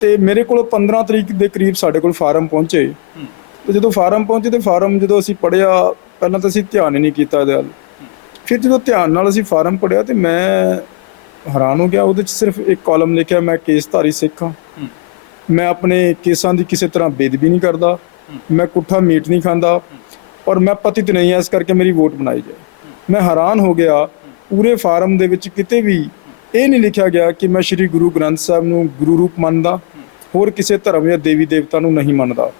ਤੇ ਮੇਰੇ ਕੋਲ 15 ਤਰੀਕ ਦੇ ਕਰੀਬ ਸਾਡੇ ਕੋਲ ਫਾਰਮ ਪਹੁੰਚੇ। ਤੇ ਜਦੋਂ ਫਾਰਮ ਪਹੁੰਚੇ ਤੇ ਫਾਰਮ ਜਦੋਂ ਅਸੀਂ ਪੜ੍ਹਿਆ, ਪਹਿਲਾਂ ਤਾਂ ਅਸੀਂ ਧਿਆਨ ਹੀ ਨਹੀਂ ਕੀਤਾ ਇਹਦੇ ਵੱਲ। ਫਿਰ ਜਦੋਂ ਧਿਆਨ ਨਾਲ ਅਸੀਂ ਫਾਰਮ ਪੜ੍ਹਿਆ ਤੇ ਮੈਂ ਹੈਰਾਨ ਹੋ ਗਿਆ। ਉਹਦੇ 'ਚ ਸਿਰਫ ਇੱਕ ਕਾਲਮ ਲਿਖਿਆ, ਮੈਂ ਕੇਸਧਾਰੀ ਸਿੱਖ ਹਾਂ, ਮੈਂ ਆਪਣੇ ਕੇਸਾਂ ਦੀ ਕਿਸੇ ਤਰ੍ਹਾਂ ਬੇਦਬੀ ਨਹੀਂ ਕਰਦਾ, ਮੈਂ ਕੁੱਠਾ ਮੀਟ ਨਹੀਂ ਖਾਂਦਾ ਔਰ ਮੈਂ ਪਤਿਤ ਨਹੀਂ ਹਾਂ, ਇਸ ਕਰਕੇ ਮੇਰੀ ਵੋਟ ਬਣਾਈ ਜਾਏ। ਮੈਂ ਹੈਰਾਨ ਹੋ ਗਿਆ, ਪੂਰੇ ਫਾਰਮ ਦੇ ਵਿੱਚ ਕਿਤੇ ਵੀ ਇਹ ਨਹੀਂ ਲਿਖਿਆ ਗਿਆ ਕਿ ਮੈਂ ਸ਼੍ਰੀ ਗੁਰੂ ਗ੍ਰੰਥ ਸਾਹਿਬ ਨੂੰ ਗੁਰੂ ਰੂਪ ਮੰਨਦਾ, ਹੋਰ ਕਿਸੇ ਧਰਮ ਜਾਂ ਦੇਵੀ ਦੇਵਤਾ ਨੂੰ ਨਹੀਂ ਮੰਨਦਾ।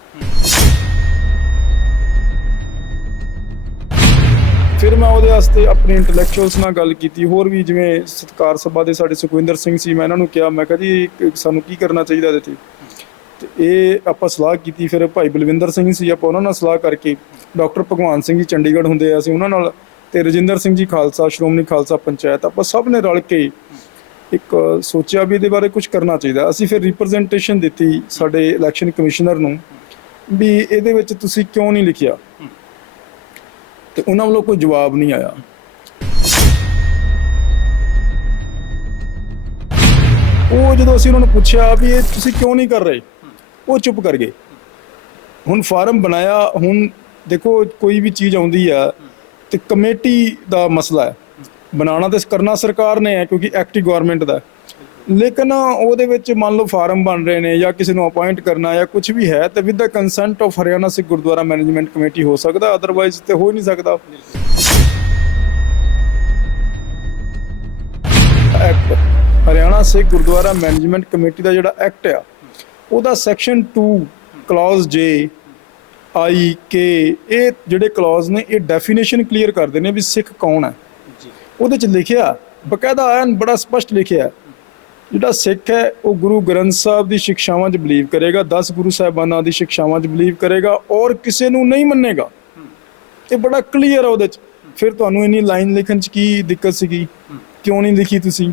ਫਿਰ ਮੈਂ ਉਹਦੇ ਵਾਸਤੇ ਆਪਣੇ ਇੰਟੈਲੈਕਚੁਅਲਸ ਨਾਲ ਗੱਲ ਕੀਤੀ, ਹੋਰ ਵੀ ਜਿਵੇਂ ਸਤਿਕਾਰ ਸਭਾ ਦੇ ਸਾਡੇ ਸੁਖਵਿੰਦਰ ਸਿੰਘ ਸੀ, ਮੈਂ ਇਹਨਾਂ ਨੂੰ ਕਿਹਾ, ਮੈਂ ਕਿਹਾ ਜੀ ਸਾਨੂੰ ਕੀ ਕਰਨਾ ਚਾਹੀਦਾ ਇਹਦੇ 'ਤੇ। ਤੇ ਇਹ ਆਪਾਂ ਸਲਾਹ ਕੀਤੀ। ਫਿਰ ਭਾਈ ਬਲਵਿੰਦਰ ਸਿੰਘ ਸੀ, ਆਪਾਂ ਉਹਨਾਂ ਨਾਲ ਸਲਾਹ ਕਰਕੇ, ਡਾਕਟਰ ਭਗਵਾਨ ਸਿੰਘ ਜੀ ਚੰਡੀਗੜ੍ਹ ਹੁੰਦੇ ਆ, ਅਸੀਂ ਉਹਨਾਂ ਨਾਲ, ਤੇ ਰਜਿੰਦਰ ਸਿੰਘ ਜੀ ਖਾਲਸਾ, ਸ਼੍ਰੋਮਣੀ ਖਾਲਸਾ ਪੰਚਾਇਤ, ਆਪਾਂ ਸਭ ਨੇ ਰਲ ਕੇ ਇੱਕ ਸੋਚਿਆ ਵੀ ਇਹਦੇ ਬਾਰੇ ਕੁਝ ਕਰਨਾ ਚਾਹੀਦਾ। ਅਸੀਂ ਫਿਰ ਰਿਪਰੈਜ਼ੈਂਟੇਸ਼ਨ ਦਿੱਤੀ ਸਾਡੇ ਇਲੈਕਸ਼ਨ ਕਮਿਸ਼ਨਰ ਨੂੰ ਵੀ ਇਹਦੇ ਵਿੱਚ ਤੁਸੀਂ ਕਿਉਂ ਨਹੀਂ ਲਿਖਿਆ, ਤੇ ਉਹਨਾਂ ਵੱਲੋਂ ਕੋਈ ਜਵਾਬ ਨਹੀਂ ਆਇਆ। ਉਹ ਜਦੋਂ ਅਸੀਂ ਉਹਨਾਂ ਨੂੰ ਪੁੱਛਿਆ ਵੀ ਇਹ ਤੁਸੀਂ ਕਿਉਂ ਨਹੀਂ ਕਰ ਰਹੇ, ਉਹ ਚੁੱਪ ਕਰ ਗਏ। ਹੁਣ ਫਾਰਮ ਬਣਾਇਆ, ਹੁਣ ਦੇਖੋ ਕੋਈ ਵੀ ਚੀਜ਼ ਆਉਂਦੀ ਆ ਤੇ ਕਮੇਟੀ ਦਾ ਮਸਲਾ ਹੈ, ਬਣਾਉਣਾ ਤੇ ਕਰਨਾ ਸਰਕਾਰ ਨੇ ਹੈ ਕਿਉਂਕਿ ਐਕਟਿਵ ਗਵਰਨਮੈਂਟ ਦਾ, ਲੇਕਿਨ ਉਹਦੇ ਵਿੱਚ ਮੰਨ ਲਓ ਫਾਰਮ ਬਣ ਰਹੇ ਨੇ ਜਾਂ ਕਿਸੇ ਨੂੰ ਅਪਾਇੰਟ ਕਰਨਾ ਜਾਂ ਕੁਝ ਵੀ ਹੈ ਤੇ with the consent of Haryana Sikh Gurdwara management committee ਹੋ ਸਕਦਾ, ਅਦਰਵਾਈਜ਼ ਤੇ ਹੋ ਹੀ ਨਹੀਂ ਸਕਦਾ। Act Haryana Sikh Gurdwara management committee ਦਾ ਜਿਹੜਾ ਐਕਟ ਆ, ਉਹਦਾ ਸੈਕਸ਼ਨ 2 ਕਲੌਜ਼ ਜੇ ਆਈ ਕੇ, ਇਹ ਜਿਹੜੇ ਕਲੌਜ਼ ਨੇ ਇਹ ਡੈਫੀਨੇਸ਼ਨ ਕਲੀਅਰ ਕਰਦੇ ਨੇ ਵੀ ਸਿੱਖ ਕੌਣ ਹੈ। ਉਹਦੇ 'ਚ ਲਿਖਿਆ ਬਕਾਇਦਾ ਐਨ ਬੜਾ ਸਪਸ਼ਟ ਲਿਖਿਆ, ਜਿਹੜਾ ਸਿੱਖ ਹੈ ਉਹ ਗੁਰੂ ਗ੍ਰੰਥ ਸਾਹਿਬ ਦੀ ਸਿੱਖਿਆਵਾਂ 'ਚ ਬਿਲੀਵ ਕਰੇਗਾ, 10 ਗੁਰੂ ਸਾਹਿਬਾਨਾਂ ਦੀ ਸਿੱਖਿਆਵਾਂ 'ਚ ਬਿਲੀਵ ਕਰੇਗਾ ਔਰ ਕਿਸੇ ਨੂੰ ਨਹੀਂ ਮੰਨੇਗਾ। ਇਹ ਬੜਾ ਕਲੀਅਰ ਆ ਉਹਦੇ 'ਚ। ਫਿਰ ਤੁਹਾਨੂੰ ਇੰਨੀ ਲਾਈਨ ਲਿਖਣ 'ਚ ਕੀ ਦਿੱਕਤ ਸੀਗੀ, ਕਿਉਂ ਨਹੀਂ ਲਿਖੀ ਤੁਸੀਂ?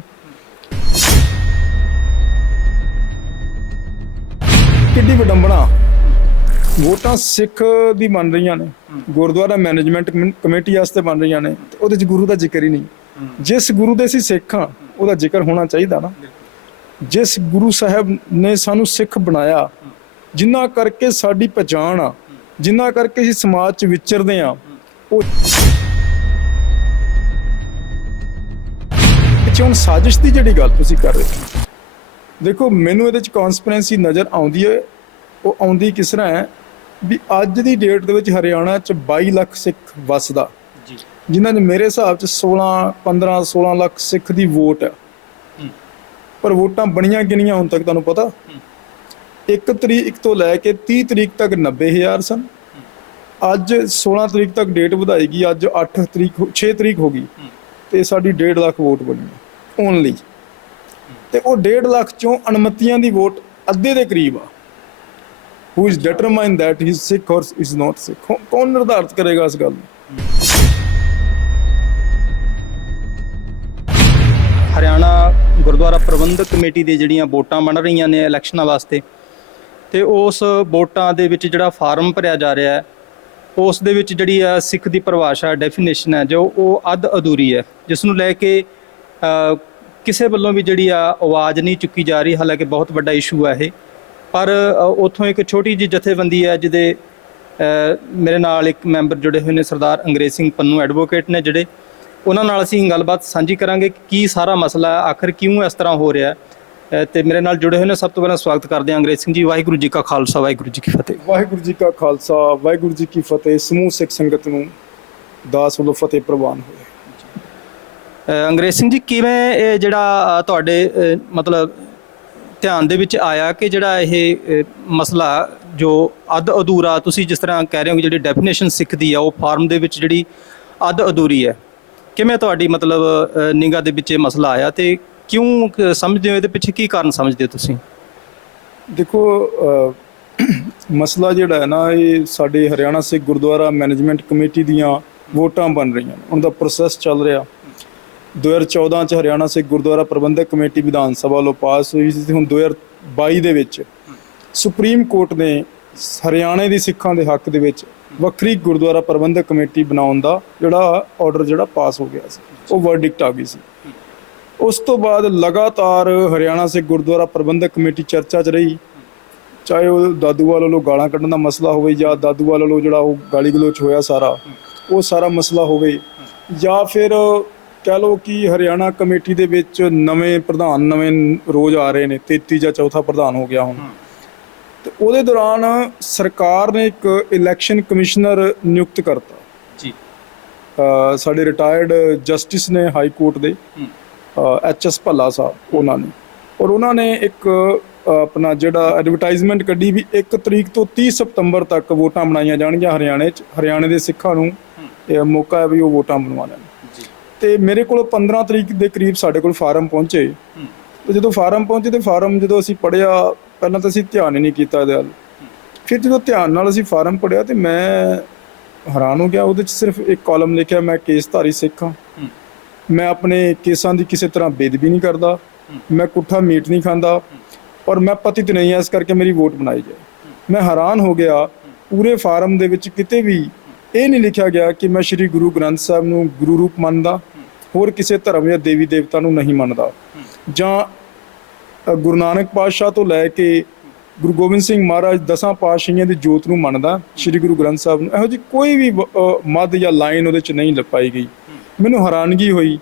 ਕਿੱਡੀ ਵਿਡੰਬਣਾ, ਵੋਟਾਂ ਸਿੱਖ ਦੀ ਬਣ ਰਹੀਆਂ ਨੇ, ਗੁਰਦੁਆਰਾ ਮੈਨੇਜਮੈਂਟ ਕਮੇਟੀ ਵਾਸਤੇ ਬਣ ਰਹੀਆਂ ਨੇ, ਤੇ ਉਹਦੇ 'ਚ ਗੁਰੂ ਦਾ ਜ਼ਿਕਰ ਹੀ ਨਹੀਂ। ਜਿਸ ਗੁਰੂ ਦੇ ਅਸੀਂ ਸਿੱਖ ਹਾਂ ਉਹਦਾ ਜ਼ਿਕਰ ਹੋਣਾ ਚਾਹੀਦਾ ਨਾ। ਜਿਸ ਗੁਰੂ ਸਾਹਿਬ ਨੇ ਸਾਨੂੰ ਸਿੱਖ ਬਣਾਇਆ, ਜਿਨ੍ਹਾਂ ਕਰਕੇ ਸਾਡੀ ਪਛਾਣ ਆ, ਜਿਨ੍ਹਾਂ ਕਰਕੇ ਅਸੀਂ ਸਮਾਜ 'ਚ ਵਿਚਰਦੇ ਹਾਂ, ਉਹ ਪਿੱਛੇ ਹੁਣ ਸਾਜ਼ਿਸ਼ ਦੀ ਜਿਹੜੀ ਗੱਲ ਤੁਸੀਂ ਕਰ ਰਹੇ ਹੋ, ਦੇਖੋ ਮੈਨੂੰ ਇਹਦੇ 'ਚ ਕੌਨਸਪੀਰੈਂਸੀ ਨਜ਼ਰ ਆਉਂਦੀ ਹੈ। ਉਹ ਆਉਂਦੀ ਕਿਸ ਤਰ੍ਹਾਂ ਹੈ ਵੀ ਅੱਜ ਦੀ ਡੇਟ ਦੇ ਵਿੱਚ ਹਰਿਆਣਾ 'ਚ 22 ਲੱਖ ਸਿੱਖ ਵੱਸਦਾ, ਜਿਨ੍ਹਾਂ ਨੇ ਮੇਰੇ ਹਿਸਾਬ 'ਚ 16 ਲੱਖ ਸਿੱਖ ਦੀ ਵੋਟ ਹੈ, ਪਰ ਵੋਟਾਂ ਬਣੀਆਂ ਗਿਣੀਆਂ ਹੁਣ ਤੱਕ ਤੁਹਾਨੂੰ ਪਤਾ 1 ਤਰੀਕ ਤੋਂ ਲੈ ਕੇ 30 ਤਰੀਕ ਤੱਕ 90,000 ਸਨ। ਅੱਜ 16 ਤਰੀਕ ਤੱਕ ਡੇਟ ਵਧਾਏਗੀ, ਅੱਜ 6 ਤਰੀਕ ਹੋ ਗਈ ਤੇ ਸਾਡੀ 1.5 ਲੱਖ ਵੋਟ ਬਣੀ ਓਨਲੀ। ਤੇ ਉਹ 1.5 ਲੱਖ ਚੋਂ ਅਨਮਤੀਆਂ ਦੀ ਵੋਟ ਅੱਧੇ ਦੇ ਕਰੀਬ ਆ। Who is determined that he is sick or is not sick? ਕੌਣ ਨਿਰਧਾਰਿਤ ਕਰੇਗਾ ਇਸ ਗੱਲ ਨੂੰ? ਹਰਿਆਣਾ ਗੁਰਦੁਆਰਾ ਪ੍ਰਬੰਧਕ ਕਮੇਟੀ ਦੇ ਜਿਹੜੀਆਂ ਵੋਟਾਂ ਬਣ ਰਹੀਆਂ ਨੇ ਇਲੈਕਸ਼ਨਾਂ ਵਾਸਤੇ, ਤੇ ਉਸ ਵੋਟਾਂ ਦੇ ਵਿੱਚ ਜਿਹੜਾ ਫਾਰਮ ਭਰਿਆ ਜਾ ਰਿਹਾ ਹੈ, ਉਸ ਦੇ ਵਿੱਚ ਜਿਹੜੀ ਆ ਸਿੱਖ ਦੀ ਪਰਿਭਾਸ਼ਾ ਡੈਫੀਨੇਸ਼ਨ ਹੈ ਜੋ ਉਹ ਅੱਧ ਅਧੂਰੀ ਹੈ, ਜਿਸ ਨੂੰ ਲੈ ਕੇ ਕਿਸੇ ਵੱਲੋਂ ਵੀ ਜਿਹੜੀ ਆ ਆਵਾਜ਼ ਨਹੀਂ ਚੁੱਕੀ ਜਾ ਰਹੀ। ਹਾਲਾਂਕਿ ਬਹੁਤ ਵੱਡਾ ਇਸ਼ੂ ਹੈ ਇਹ, ਪਰ ਉੱਥੋਂ ਇੱਕ ਛੋਟੀ ਜਿਹੀ ਜਥੇਬੰਦੀ ਹੈ ਜਿਹਦੇ ਮੇਰੇ ਨਾਲ ਇੱਕ ਮੈਂਬਰ ਜੁੜੇ ਹੋਏ ਨੇ, ਸਰਦਾਰ ਅੰਗਰੇਜ਼ ਸਿੰਘ ਪੰਨੂ ਐਡਵੋਕੇਟ ਨੇ, ਜਿਹੜੇ ਉਹਨਾਂ ਨਾਲ ਅਸੀਂ ਗੱਲਬਾਤ ਸਾਂਝੀ ਕਰਾਂਗੇ ਕੀ ਸਾਰਾ ਮਸਲਾ ਹੈ, ਆਖਰ ਕਿਉਂ ਇਸ ਤਰ੍ਹਾਂ ਹੋ ਰਿਹਾ ਹੈ। ਤੇ ਮੇਰੇ ਨਾਲ ਜੁੜੇ ਹੋਏ ਨੇ, ਸਭ ਤੋਂ ਪਹਿਲਾਂ ਸਵਾਗਤ ਕਰਦੇ ਹਾਂ ਅੰਗਰੇਜ਼ ਸਿੰਘ ਜੀ। ਵਾਹਿਗੁਰੂ ਜੀ ਕਾ ਖਾਲਸਾ, ਵਾਹਿਗੁਰੂ ਜੀ ਕੀ ਫਤਿਹ। ਵਾਹਿਗੁਰੂ ਜੀ ਕਾ ਖਾਲਸਾ, ਵਾਹਿਗੁਰੂ ਜੀ ਕੀ ਫਤਿਹ। ਸਮੂਹ ਸਿੱਖ ਸੰਗਤ ਨੂੰ ਦਾਸ ਵੱਲੋਂ ਫਤਿਹ ਪ੍ਰਵਾਨ ਹੋਏ। ਅੰਗਰੇਜ਼ ਸਿੰਘ ਜੀ, ਕਿਵੇਂ ਇਹ ਜਿਹੜਾ ਤੁਹਾਡੇ ਮਤਲਬ ਧਿਆਨ ਦੇ ਵਿੱਚ ਆਇਆ ਕਿ ਜਿਹੜਾ ਇਹ ਮਸਲਾ ਜੋ ਅੱਧ ਅਧੂਰਾ, ਤੁਸੀਂ ਜਿਸ ਤਰ੍ਹਾਂ ਕਹਿ ਰਹੇ ਹੋ ਕਿ ਜਿਹੜੀ ਡੈਫੀਨੇਸ਼ਨ ਸਿੱਖ ਦੀ ਆ ਉਹ ਫਾਰਮ ਦੇ ਵਿੱਚ ਜਿਹੜੀ ਅੱਧ ਅਧੂਰੀ ਹੈ, ਕਿਵੇਂ ਤੁਹਾਡੀ ਮਤਲਬ ਨਿਗਾਹ ਦੇ ਵਿੱਚ ਇਹ ਮਸਲਾ ਆਇਆ ਤੇ ਕਿਉਂ ਸਮਝਦੇ ਹੋ, ਇਹਦੇ ਪਿੱਛੇ ਕੀ ਕਾਰਨ ਸਮਝਦੇ ਹੋ ਤੁਸੀਂ? ਦੇਖੋ ਮਸਲਾ ਜਿਹੜਾ ਹੈ ਨਾ, ਇਹ ਸਾਡੇ ਹਰਿਆਣਾ ਸਿੱਖ ਗੁਰਦੁਆਰਾ ਮੈਨੇਜਮੈਂਟ ਕਮੇਟੀ ਦੀਆਂ ਵੋਟਾਂ ਬਣ ਰਹੀਆਂ ਨੇ, ਉਹਨਾਂ ਦਾ ਪ੍ਰੋਸੈਸ ਚੱਲ ਰਿਹਾ। 2014 'ਚ ਹਰਿਆਣਾ ਸਿੱਖ ਗੁਰਦੁਆਰਾ ਪ੍ਰਬੰਧਕ ਕਮੇਟੀ ਵਿਧਾਨ ਸਭਾ ਵੱਲੋਂ ਪਾਸ ਹੋਈ ਸੀ, ਤੇ ਹੁਣ 2022 ਦੇ ਵਿੱਚ ਸੁਪਰੀਮ ਕੋਰਟ ਨੇ ਹਰਿਆਣੇ ਦੀ ਸਿੱਖਾਂ ਦੇ ਹੱਕ ਦੇ ਵਿੱਚ ਵੱਖਰੀ ਗੁਰਦੁਆਰਾ ਪ੍ਰਬੰਧਕ ਕਮੇਟੀ ਬਣਾਉਣ ਦਾ ਜਿਹੜਾ ਆਰਡਰ ਜਿਹੜਾ ਪਾਸ ਹੋ ਗਿਆ ਸੀ, ਉਹ ਵਰਡਿਕਟ ਆ ਗਈ ਸੀ। ਉਸ ਤੋਂ ਬਾਅਦ ਲਗਾਤਾਰ ਹਰਿਆਣਾ ਸਿੱਖ ਗੁਰਦੁਆਰਾ ਪ੍ਰਬੰਧਕ ਕਮੇਟੀ ਚਰਚਾ 'ਚ ਰਹੀ, ਚਾਹੇ ਉਹ ਦਾਦੂਵਾਲ ਵੱਲੋਂ ਗਾਲਾਂ ਕੱਢਣ ਦਾ ਮਸਲਾ ਹੋਵੇ ਜਾਂ ਦਾਦੂਵਾਲ ਵੱਲੋਂ ਜਿਹੜਾ ਉਹ ਗਾਲੀ ਗਲੋਚ ਹੋਇਆ ਸਾਰਾ ਉਹ ਸਾਰਾ ਮਸਲਾ ਹੋਵੇ, ਜਾਂ ਫਿਰ ਕਹਿ ਲਓ ਕਿ ਹਰਿਆਣਾ ਕਮੇਟੀ ਦੇ ਵਿੱਚ ਨਵੇਂ ਪ੍ਰਧਾਨ ਨਵੇਂ ਰੋਜ਼ ਆ ਰਹੇ ਨੇ, 33 ਜਾਂ ਚੌਥਾ ਪ੍ਰਧਾਨ ਹੋ ਗਿਆ ਹੁਣ। ਤੇ ਉਹਦੇ ਦੌਰਾਨ ਸਰਕਾਰ ਨੇ ਇੱਕ ਇਲੈਕਸ਼ਨ ਕਮਿਸ਼ਨਰ ਨਿਯੁਕਤ ਕਰਤਾ ਜੀ। ਸਾਡੇ ਰਿਟਾਇਰਡ ਜਸਟਿਸ ਨੇ ਹਾਈ ਕੋਰਟ ਦੇ HS ਭੱਲਾ ਸਾਹਿਬ, ਉਹਨਾਂ ਨੇ, ਔਰ ਉਹਨਾਂ ਨੇ ਇੱਕ ਆਪਣਾ ਜਿਹੜਾ ਐਡਵਰਟਾਈਜ਼ਮੈਂਟ ਕੱਢੀ ਵੀ 1 ਤਰੀਕ ਤੋਂ 30 ਸਤੰਬਰ ਤੱਕ ਵੋਟਾਂ ਬਣਾਈਆਂ ਜਾਣਗੀਆਂ ਹਰਿਆਣੇ 'ਚ। ਹਰਿਆਣੇ ਦੇ ਸਿੱਖਾਂ ਨੂੰ ਇਹ ਮੌਕਾ ਹੈ ਵੀ ਉਹ ਵੋਟਾਂ ਬਣਵਾ ਲੈਣ। ਤੇ ਮੇਰੇ ਕੋਲ 15 ਤਰੀਕ ਦੇ ਕਰੀਬ ਸਾਡੇ ਕੋਲ ਫਾਰਮ ਪਹੁੰਚੇ। ਤੇ ਜਦੋਂ ਫਾਰਮ ਪਹੁੰਚੇ ਤੇ ਫਾਰਮ ਜਦੋਂ ਅਸੀਂ ਪੜ੍ਹਿਆ, ਪਹਿਲਾਂ ਤਾਂ ਅਸੀਂ ਧਿਆਨ ਹੀ ਨਹੀਂ ਕੀਤਾ ਇਹਦੇ ਵੱਲ, ਫਿਰ ਜਦੋਂ ਧਿਆਨ ਨਾਲ ਅਸੀਂ ਫਾਰਮ ਪੜ੍ਹਿਆ ਤੇ ਮੈਂ ਹੈਰਾਨ ਹੋ ਗਿਆ। ਉਹਦੇ 'ਚ ਸਿਰਫ ਇੱਕ ਕਾਲਮ ਲਿਖਿਆ, ਮੈਂ ਕੇਸਧਾਰੀ ਸਿੱਖ ਹਾਂ, ਮੈਂ ਆਪਣੇ ਕੇਸਾਂ ਦੀ ਕਿਸੇ ਤਰ੍ਹਾਂ ਬੇਦਬੀ ਨਹੀਂ ਕਰਦਾ, ਮੈਂ ਕੁੱਠਾ ਮੀਟ ਨਹੀਂ ਖਾਂਦਾ, ਔਰ ਮੈਂ ਪਤਿਤ ਨਹੀਂ ਹਾਂ, ਇਸ ਕਰਕੇ ਮੇਰੀ ਵੋਟ ਬਣਾਈ ਜਾਏ। ਮੈਂ ਹੈਰਾਨ ਹੋ ਗਿਆ, ਪੂਰੇ ਫਾਰਮ ਦੇ ਵਿੱਚ ਕਿਤੇ ਵੀ ਇਹ ਨਹੀਂ ਲਿਖਿਆ ਗਿਆ ਕਿ ਮੈਂ ਸ਼੍ਰੀ ਗੁਰੂ ਗ੍ਰੰਥ ਸਾਹਿਬ ਨੂੰ ਗੁਰੂ ਰੂਪ ਮੰਨਦਾ, ਹੋਰ ਕਿਸੇ ਧਰਮ ਜਾਂ ਦੇਵੀ ਦੇਵਤਾ ਨੂੰ ਨਹੀਂ ਮੰਨਦਾ, ਜਾਂ ਗੁਰੂ ਨਾਨਕ ਪਾਤਸ਼ਾਹ ਤੋਂ ਲੈ ਕੇ ਗੁਰੂ ਗੋਬਿੰਦ ਸਿੰਘ ਮਹਾਰਾਜ 10 ਪਾਤਸ਼ਾਹੀਆਂ ਦੀ ਜੋਤ ਨੂੰ ਮੰਨਦਾ, ਸ਼੍ਰੀ ਗੁਰੂ ਗ੍ਰੰਥ ਸਾਹਿਬ ਨੂੰ। ਇਹੋ ਜਿਹੀ ਕੋਈ ਵੀ ਮੱਧ ਜਾਂ ਲਾਈਨ ਉਹਦੇ 'ਚ ਨਹੀਂ ਲਪਾਈ ਗਈ। ਮੈਨੂੰ ਹੈਰਾਨਗੀ ਹੋਈ।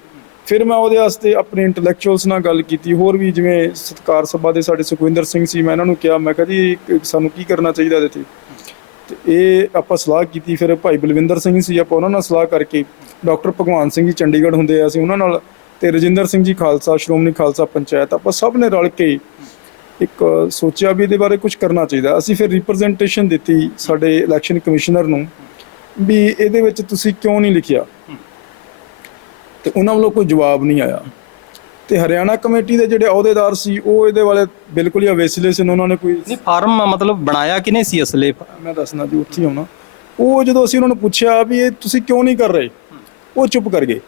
ਫਿਰ ਮੈਂ ਉਹਦੇ ਵਾਸਤੇ ਆਪਣੇ ਇੰਟੈਲੈਕਚੁਅਲਸ ਨਾਲ ਗੱਲ ਕੀਤੀ, ਹੋਰ ਵੀ ਜਿਵੇਂ ਸਤਿਕਾਰ ਸਭਾ ਦੇ ਸਾਡੇ ਸੁਖਵਿੰਦਰ ਸਿੰਘ ਸੀ, ਮੈਂ ਇਹਨਾਂ ਨੂੰ ਕਿਹਾ, ਮੈਂ ਕਿਹਾ ਜੀ ਸਾਨੂੰ ਕੀ ਕਰਨਾ ਚਾਹੀਦਾ ਇਹਦੇ 'ਤੇ। ਤੇ ਇਹ ਆਪਾਂ ਸਲਾਹ ਕੀਤੀ। ਫਿਰ ਭਾਈ ਬਲਵਿੰਦਰ ਸਿੰਘ ਸੀ, ਆਪਾਂ ਉਹਨਾਂ ਨਾਲ ਸਲਾਹ ਕਰਕੇ, ਡਾਕਟਰ ਭਗਵਾਨ ਸਿੰਘ ਜੀ ਚੰਡੀਗੜ੍ਹ ਹੁੰਦੇ ਆ, ਅਸੀਂ ਉਹਨਾਂ ਨਾਲ, ਤੇ ਰਜਿੰਦਰ ਸਿੰਘ ਜੀ ਖਾਲਸਾ, ਸ਼੍ਰੋਮਣੀ ਖਾਲਸਾ ਪੰਚਾਇਤ, ਆਪਾਂ ਸਭ ਨੇ ਰਲ ਕੇ ਇੱਕ ਸੋਚਿਆ ਵੀ ਇਹਦੇ ਬਾਰੇ ਕੁਝ ਕਰਨਾ ਚਾਹੀਦਾ। ਅਸੀਂ ਫਿਰ ਰਿਪਰੈਜ਼ੈਂਟੇਸ਼ਨ ਦਿੱਤੀ ਸਾਡੇ ਇਲੈਕਸ਼ਨ ਕਮਿਸ਼ਨਰ ਨੂੰ ਵੀ ਇਹਦੇ ਵਿੱਚ ਤੁਸੀਂ ਕਿਉਂ ਨਹੀਂ ਲਿਖਿਆ, ਤੇ ਉਹਨਾਂ ਵੱਲੋਂ ਕੋਈ ਜਵਾਬ ਨਹੀਂ ਆਇਆ। ਤੇ ਹਰਿਆਣਾ ਕਮੇਟੀ ਦੇ ਜਿਹੜੇ ਅਹੁਦੇਦਾਰ ਸੀ ਉਹ ਇਹਦੇ ਵਾਲੇ ਬਿਲਕੁਲ ਹੀ ਅਵੇਸਲੇ ਸਨ, ਉਹਨਾਂ ਨੇ ਕੋਈ ਨਹੀਂ ਫਾਰਮ ਮਤਲਬ ਬਣਾਇਆ ਕਿਨੇ ਸੀ ਅਸਲੇ? ਮੈਂ ਦੱਸਣਾ ਜੀ, ਉੱਥੇ ਹੀ ਆਉਣਾ। ਉਹ ਜਦੋਂ ਅਸੀਂ ਉਹਨਾਂ ਨੂੰ ਪੁੱਛਿਆ ਵੀ ਇਹ ਤੁਸੀਂ ਕਿਉਂ ਨਹੀਂ ਕਰ ਰਹੇ, ਉਹ ਚੁੱਪ ਕਰ ਗਏ।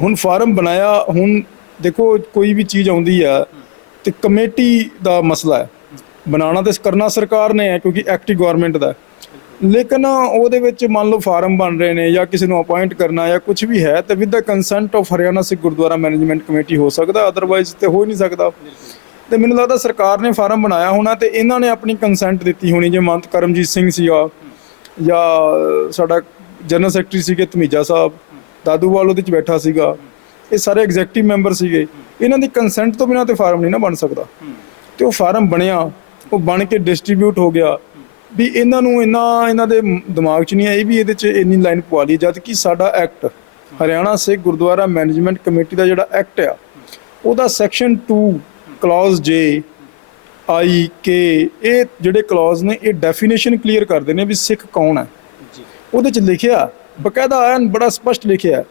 ਹੁਣ ਫਾਰਮ ਬਣਾਇਆ, ਹੁਣ ਦੇਖੋ ਕੋਈ ਵੀ ਚੀਜ਼ ਆਉਂਦੀ ਆ ਤੇ ਕਮੇਟੀ ਦਾ ਮਸਲਾ ਹੈ, ਬਣਾਉਣਾ ਤੇ ਕਰਨਾ ਸਰਕਾਰ ਨੇ ਹੈ ਕਿਉਂਕਿ ਐਕਟ ਗਵਰਨਮੈਂਟ ਦਾ, ਲੇਕਿਨ ਉਹਦੇ ਵਿੱਚ ਮੰਨ ਲਓ ਫਾਰਮ ਬਣ ਰਹੇ ਨੇ ਜਾਂ ਕਿਸੇ ਨੂੰ ਅਪਾਇੰਟ ਕਰਨਾ ਜਾਂ ਕੁਝ ਵੀ ਹੈ ਤੇ with the consent of Haryana Sikh Gurdwara management committee ਹੋ ਸਕਦਾ, ਅਦਰਵਾਈਜ਼ ਤੇ ਹੋ ਹੀ ਨਹੀਂ ਸਕਦਾ। ਤੇ ਮੈਨੂੰ ਲੱਗਦਾ ਸਰਕਾਰ ਨੇ ਫਾਰਮ ਬਣਾਇਆ ਹੋਣਾ ਤੇ ਇਹਨਾਂ ਨੇ ਆਪਣੀ ਕੰਸੈਂਟ ਦਿੱਤੀ ਹੋਣੀ, ਜੇ ਮੰਤ ਕਰਮਜੀਤ ਸਿੰਘ ਸੀਗਾ ਜਾਂ ਸਾਡਾ ਜਨਰਲ ਸੈਕਟਰੀ ਸੀਗੇ ਧਮੀਜਾ ਸਾਹਿਬ, ਦਾਦੂਵਾਲ ਉਹਦੇ 'ਚ ਬੈਠਾ ਸੀਗਾ, ਇਹ ਸਾਰੇ ਐਗਜ਼ੈਕਟਿਵ ਮੈਂਬਰ ਸੀਗੇ, ਇਹਨਾਂ ਦੀ ਕੰਸੈਂਟ ਤੋਂ ਬਿਨਾਂ ਤੇ ਫਾਰਮ ਨਹੀਂ ਨਾ ਬਣ ਸਕਦਾ। ਤੇ ਉਹ ਫਾਰਮ ਬਣਿਆ, ਉਹ ਬਣ ਕੇ ਡਿਸਟਰੀਬਿਊਟ ਹੋ ਗਿਆ ਵੀ ਇਹਨਾਂ ਨੂੰ ਇਹਨਾਂ ਦੇ ਦਿਮਾਗ 'ਚ ਨਹੀਂ ਆਈ ਵੀ ਇਹਦੇ 'ਚ ਇੰਨੀ ਲਾਈਨ ਪਵਾ ਲਈ, ਜਦ ਕਿ ਸਾਡਾ act Haryana Sikh Gurdwara management committee ਦਾ ਜਿਹੜਾ ਐਕਟ ਆ ਉਹਦਾ section 2 clause J I K ਇਹ ਜਿਹੜੇ ਕਲੌਜ਼ ਨੇ ਇਹ ਡੈਫੀਨੇਸ਼ਨ ਕਲੀਅਰ ਕਰਦੇ ਨੇ ਵੀ ਸਿੱਖ ਕੌਣ ਹੈ। ਉਹਦੇ 'ਚ ਲਿਖਿਆ ਬਕਾਇਦਾ ਐਨ ਬੜਾ ਸਪਸ਼ਟ ਲਿਖਿਆ,